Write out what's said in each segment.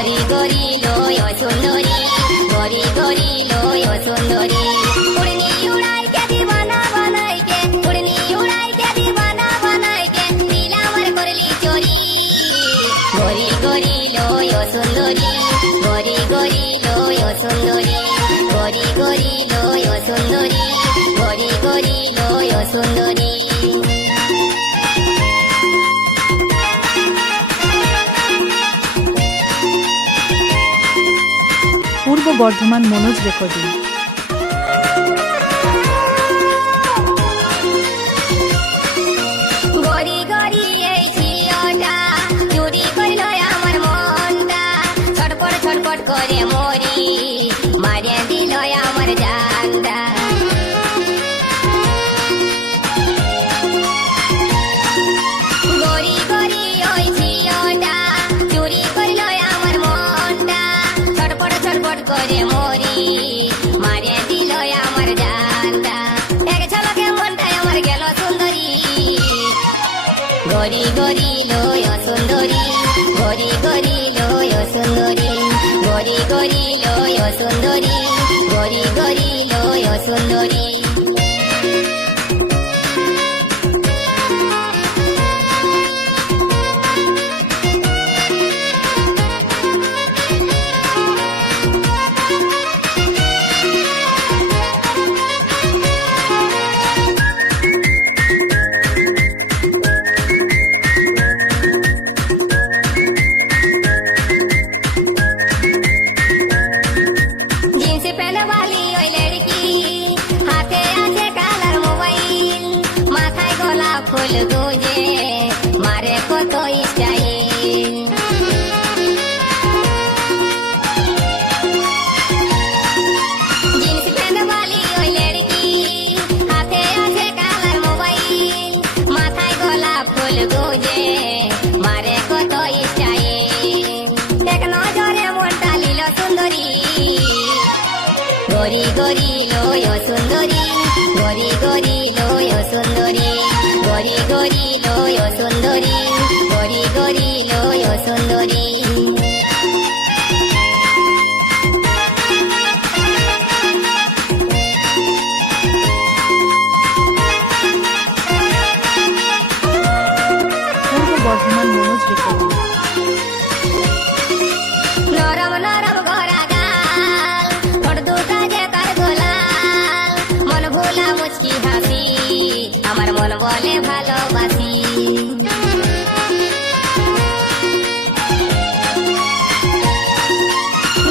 গরি গরি লয় সুন্দরী, গরি গরি লয় সুন্দরী। উড়নি উড়াইতে দিবানা বানাইতে, উড়নি উড়াইতে দিবানা বানাইতে, দিল আমার করলি চোরি। গরি গরি লয় সুন্দরী, গরি গরি লয় সুন্দরী, গরি গরি লয় সুন্দরী, গরি গরি লয় সুন্দরী। পূর্ব বর্ধমান মনোজ রেকর্ডিং। গরি গরি এই ঝিওটা চুরি করিল আমার মনটা, ছটপট ছটপট করে মরি, মারিয়া দিল আমার জানটা। গরি গরি ওই ঝিওটা চুরি করিল আমার মনটা, ছটপট ছটপট করে মরি, মারিয়া দিল আমার জানটা। এক ঝলকে মনটাই আমার গেল সুন্দরী। গরি গরি লয় সুন্দরী, গরি গরি লয় সুন্দরী, গরি গরি লয় সুন্দরী, গরি গরি লয় সুন্দরী। जींस पहन वाली ओई लड़की, हाथे आछे कालार मोबाइल, माथाय गोलाप फूल गुंजे, मारे कतो स्टाइल। जींस पहन वाली ओई लड़की, हाथे आछे कालार मोबाइल, माथाय गोलाप फूल गुंजे, मारे कतो स्टाइल। एक नजरे মনটা লীল সুন্দরী। গরি গরি লয় সুন্দরী, গরি গরি লয় সুন্দরী, গরি গরি লয় সুন্দরী, গরি গরি লয় সুন্দরী। পূর্ব বর্ধমান মনোজ রেকর্ডিং। নরম নরম গড়া গাল, ঠোঁট দুটা যে তার গোলাল, মন ভোলা মুচকি হাসি, আমার মন বলে ভালোবাসি।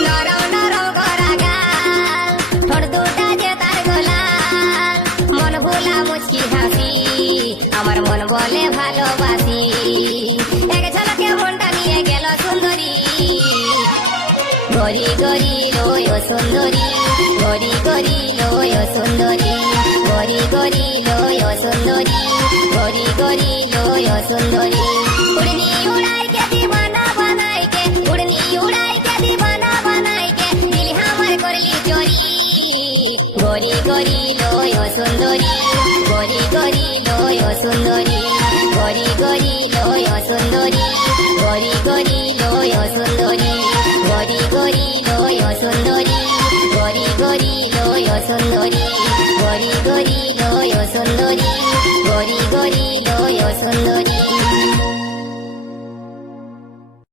নরম নরম গড়া গাল, ঠোঁট দুটা যে তার গোলাল, মন ভোলা মুচকি হাসি, আমার মন বলে ভালোবাসি। এক ঝলকে মনটা নিয়ে গেল সুন্দরী। গরি গরি লয় সুন্দরী, গরি গরি লয় সুন্দরী, গরি গরি লয় সুন্দরী, গরি গরি লয় সুন্দরী। উড়নি উড়াইতে দিবানা বানাইতে, উড়নি উড়াইতে দিবানা বানাইতে, দিল আমার করলি চোরি। গরি গরি লয় সুন্দরী, গরি গরি লয় সুন্দরী, গরি গরি লয় সুন্দরী, গরি গরি লয় সুন্দরী, গরি গরি লয় সুন্দরী, গরি গরি লয় সুন্দরী, গরি গরি লয় সুন্দরী, গরি গরি লয় সুন্দরী।